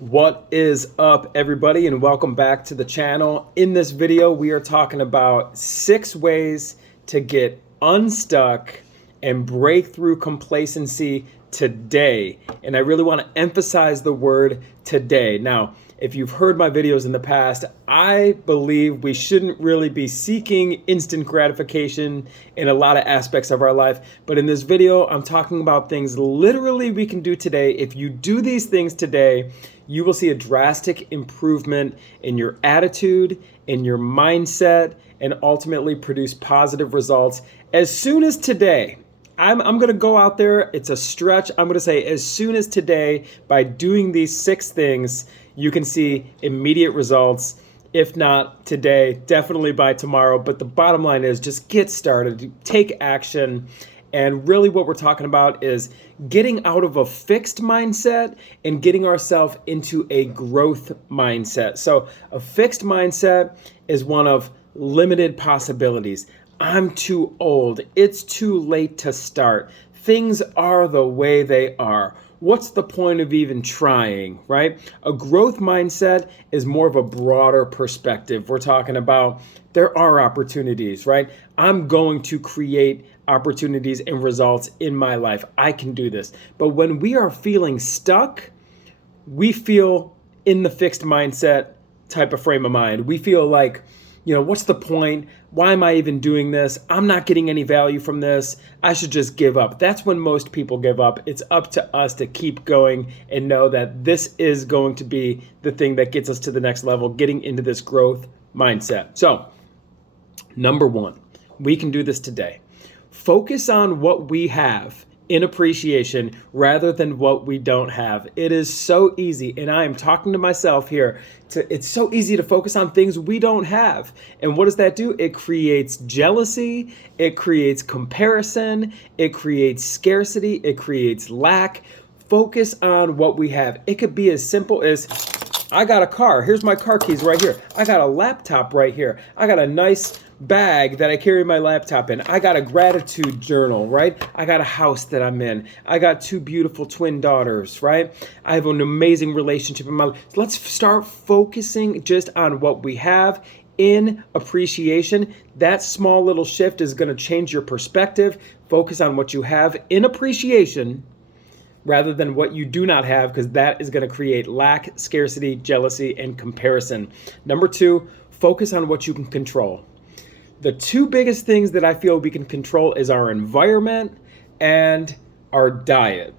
What is up, everybody, and welcome back to the channel. In this video, we are talking about 6 ways to get unstuck and break through complacency today. And I really want to emphasize the word today. Now, if you've heard my videos in the past, I believe we shouldn't really be seeking instant gratification in a lot of aspects of our life. But in this video, I'm talking about things literally we can do today. If you do these things today, you will see a drastic improvement in your attitude, in your mindset, and ultimately produce positive results as soon as today. I'm going to go out there. It's a stretch. I'm going to say as soon as today, by doing these 6 things, you can see immediate results. If not today, definitely by tomorrow. But the bottom line is just get started, take action. And really what we're talking about is getting out of a fixed mindset and getting ourselves into a growth mindset. So a fixed mindset is one of limited possibilities. I'm too old. It's too late to start. Things are the way they are. What's the point of even trying, right? A growth mindset is more of a broader perspective. We're talking about there are opportunities, right? I'm going to create opportunities and results in my life. I can do this. But when we are feeling stuck, we feel in the fixed mindset type of frame of mind. We feel like, what's the point? Why am I even doing this? I'm not getting any value from this. I should just give up. That's when most people give up. It's up to us to keep going and know that this is going to be the thing that gets us to the next level, getting into this growth mindset. So, number 1, we can do this today. Focus on what we have in appreciation rather than what we don't have. It is so easy, and I am talking to myself here. It's so easy to focus on things we don't have. And what does that do? It creates jealousy, it creates comparison, it creates scarcity, it creates lack. Focus on what we have. It could be as simple as, I got a car. Here's my car keys right here. I got a laptop right here. I got a nice bag that I carry my laptop in. I got a gratitude journal, right? I got a house that I'm in. I got 2 beautiful twin daughters, right? I have an amazing relationship in my life. Let's start focusing just on what we have in appreciation. That small little shift is going to change your perspective. Focus on what you have in appreciation rather than what you do not have, because that is going to create lack, scarcity, jealousy, and comparison. Number 2, focus on what you can control. The 2 biggest things that I feel we can control is our environment and our diet.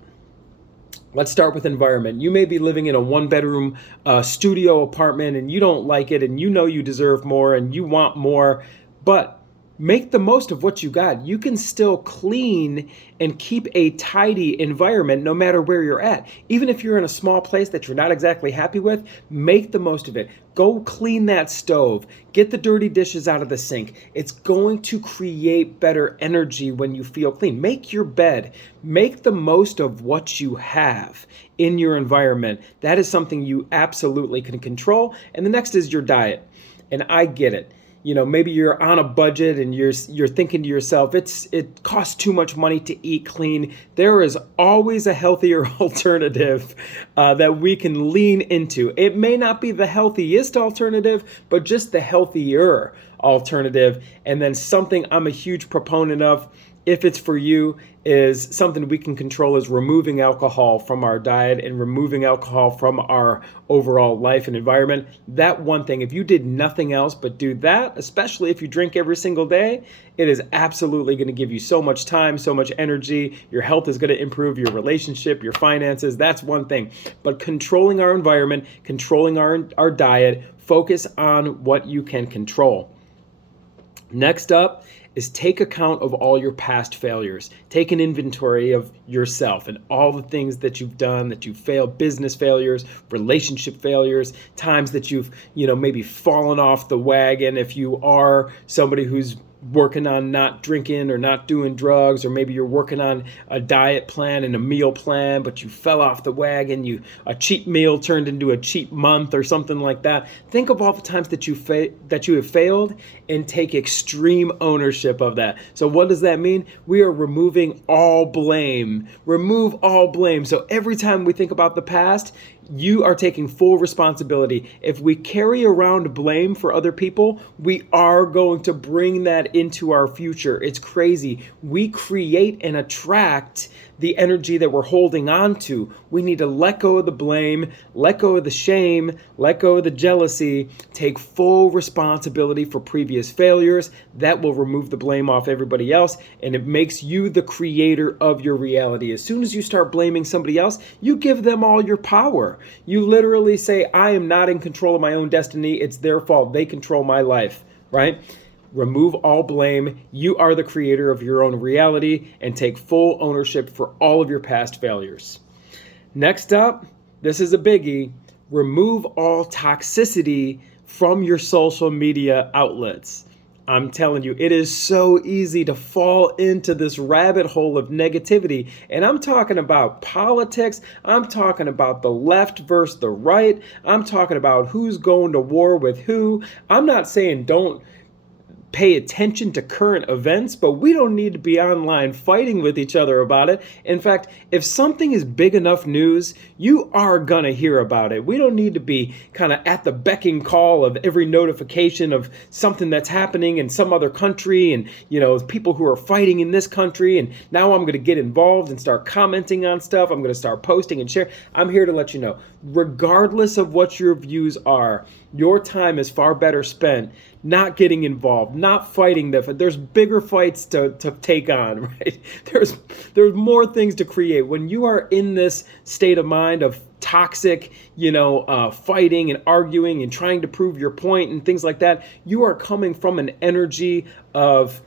Let's start with environment. You may be living in a 1-bedroom studio apartment and you don't like it, and you know you deserve more and you want more, but make the most of what you got. You can still clean and keep a tidy environment no matter where you're at. Even if you're in a small place that you're not exactly happy with, make the most of it. Go clean that stove. Get the dirty dishes out of the sink. It's going to create better energy when you feel clean. Make your bed. Make the most of what you have in your environment. That is something you absolutely can control. And the next is your diet. And I get it. Maybe you're on a budget and you're thinking to yourself, it costs too much money to eat clean. There is always a healthier alternative that we can lean into. It may not be the healthiest alternative, but just the healthier alternative. And then something I'm a huge proponent of, if it's for you, is something we can control is removing alcohol from our diet and removing alcohol from our overall life and environment. That one thing, if you did nothing else but do that, especially if you drink every single day, it is absolutely going to give you so much time, so much energy. Your health is going to improve, your relationship, your finances. That's one thing. But controlling our environment, controlling our diet, focus on what you can control. Next up is take account of all your past failures. Take an inventory of yourself and all the things that you've done, that you've failed, business failures, relationship failures, times that you've, maybe fallen off the wagon. If you are somebody who's working on not drinking or not doing drugs, or maybe you're working on a diet plan and a meal plan, but you fell off the wagon, a cheat meal turned into a cheat month or something like that. Think of all the times that you have failed and take extreme ownership of that. So what does that mean? We are removing all blame. Remove all blame. So every time we think about the past, You are taking full responsibility. If we carry around blame for other people, we are going to bring that into our future. It's crazy. We create and attract the energy that we're holding on to. We need to let go of the blame, let go of the shame, let go of the jealousy, take full responsibility for previous failures. That will remove the blame off everybody else, and it makes you the creator of your reality. As soon as you start blaming somebody else, you give them all your power. You literally say, I am not in control of my own destiny. It's their fault. They control my life, right? Remove all blame. You are the creator of your own reality, and take full ownership for all of your past failures. Next up, this is a biggie. Remove all toxicity from your social media outlets. I'm telling you, it is so easy to fall into this rabbit hole of negativity. And I'm talking about politics. I'm talking about the left versus the right. I'm talking about who's going to war with who. I'm not saying don't pay attention to current events, but we don't need to be online fighting with each other about it. In fact, if something is big enough news, you are gonna hear about it. We don't need to be kind of at the beck and call of every notification of something that's happening in some other country, and people who are fighting in this country, and now I'm gonna get involved and start commenting on stuff. I'm gonna start posting and share. I'm here to let you know, regardless of what your views are, your time is far better spent not getting involved, not fighting. There's bigger fights to take on, right? There's more things to create. When you are in this state of mind of toxic, fighting and arguing and trying to prove your point and things like that, you are coming from an energy of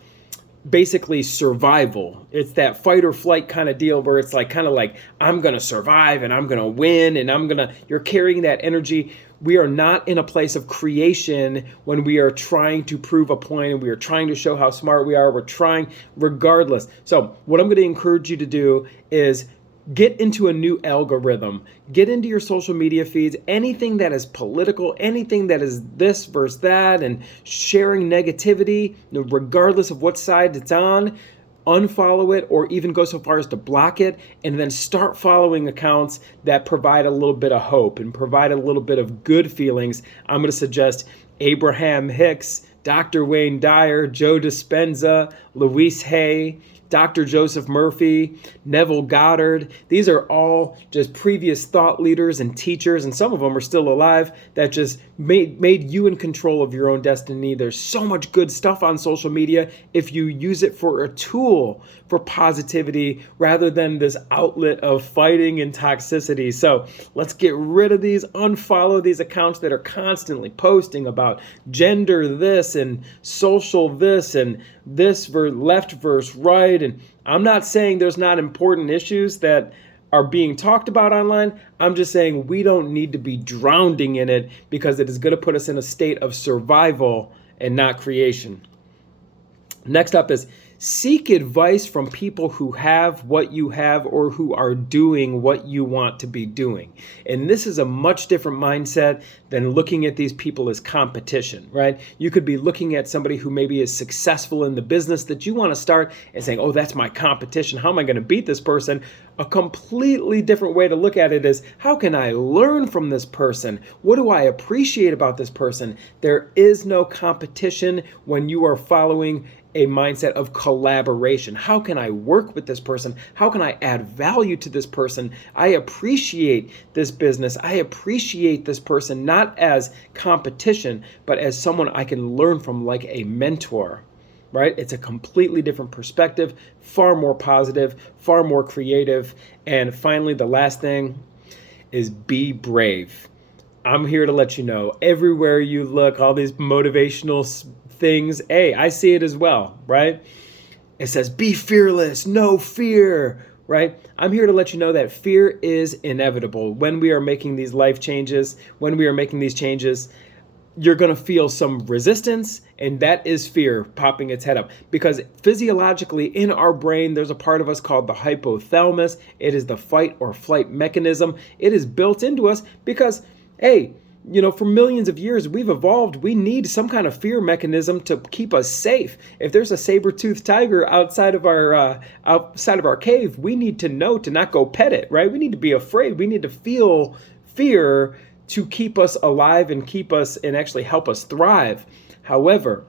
basically survival. It's that fight or flight kind of deal where it's kind of like I'm gonna survive and I'm gonna win and you're carrying that energy. We are not in a place of creation when we are trying to prove a point and we are trying to show how smart we are. We're trying regardless. So what I'm going to encourage you to do is get into a new algorithm. Get into your social media feeds, anything that is political, anything that is this versus that, and sharing negativity, regardless of what side it's on. Unfollow it, or even go so far as to block it, and then start following accounts that provide a little bit of hope and provide a little bit of good feelings. I'm going to suggest Abraham Hicks, Dr. Wayne Dyer, Joe Dispenza, Louise Hay, Dr. Joseph Murphy, Neville Goddard. These are all just previous thought leaders and teachers, and some of them are still alive, that just made you in control of your own destiny. There's so much good stuff on social media if you use it for a tool for positivity rather than this outlet of fighting and toxicity. So let's get rid of these, unfollow these accounts that are constantly posting about gender this and social this and this left versus right. And I'm not saying there's not important issues that are being talked about online. I'm just saying we don't need to be drowning in it, because it is going to put us in a state of survival and not creation. Next up is seek advice from people who have what you have or who are doing what you want to be doing. And this is a much different mindset than looking at these people as competition, right? You could be looking at somebody who maybe is successful in the business that you want to start and saying, oh, that's my competition. How am I going to beat this person? A completely different way to look at it is, how can I learn from this person? What do I appreciate about this person? There is no competition when you are following a mindset of collaboration. How can I work with this person? How can I add value to this person? I appreciate this business. I appreciate this person, not as competition, but as someone I can learn from, like a mentor, right? It's a completely different perspective, far more positive, far more creative. And finally, the last thing is be brave. I'm here to let you know, everywhere you look, all these motivational things, hey, I see it as well, right? It says, be fearless, no fear, right? I'm here to let you know that fear is inevitable. When we are making these life changes, when we are making these changes, you're going to feel some resistance, and that is fear popping its head up. Because physiologically in our brain, there's a part of us called the hypothalamus. It is the fight or flight mechanism. It is built into us because, hey, for millions of years, we've evolved. We need some kind of fear mechanism to keep us safe. If there's a saber-toothed tiger outside of our cave, we need to know to not go pet it, right? We need to be afraid. We need to feel fear to keep us alive and keep us and actually help us thrive. However,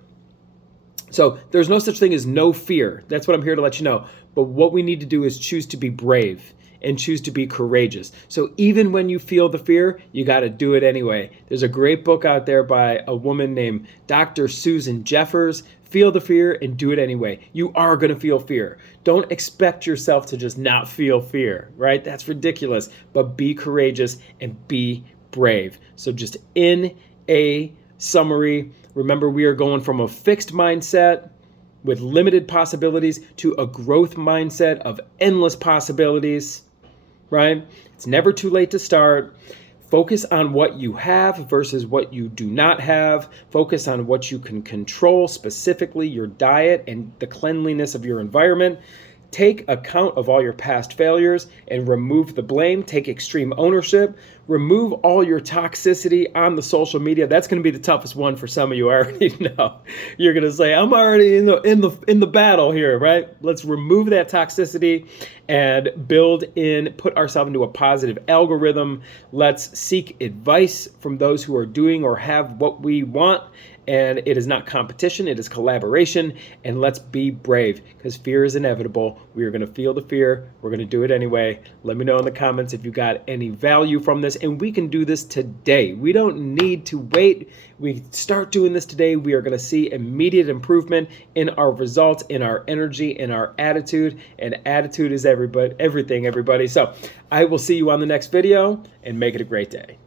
so there's no such thing as no fear. That's what I'm here to let you know. But what we need to do is choose to be brave and choose to be courageous. So even when you feel the fear, you got to do it anyway. There's a great book out there by a woman named Dr. Susan Jeffers. Feel the fear and do it anyway. You are going to feel fear. Don't expect yourself to just not feel fear, right? That's ridiculous. But be courageous and be brave. So just in a summary, remember, we are going from a fixed mindset with limited possibilities to a growth mindset of endless possibilities, right? It's never too late to start. Focus on what you have versus what you do not have. Focus on what you can control, specifically your diet and the cleanliness of your environment. Take account of all your past failures and remove the blame. Take extreme ownership. Remove all your toxicity on the social media. That's going to be the toughest one for some of you. I already know. You're going to say, "I'm already in the battle here," right? Let's remove that toxicity and put ourselves into a positive algorithm. Let's seek advice from those who are doing or have what we want. And it is not competition, it is collaboration. And let's be brave, because fear is inevitable. We are going to feel the fear. We're going to do it anyway. Let me know in the comments if you got any value from this. And we can do this today. We don't need to wait. We start doing this today. We are going to see immediate improvement in our results, in our energy, in our attitude. And attitude is everything, everybody. So I will see you on the next video, and make it a great day.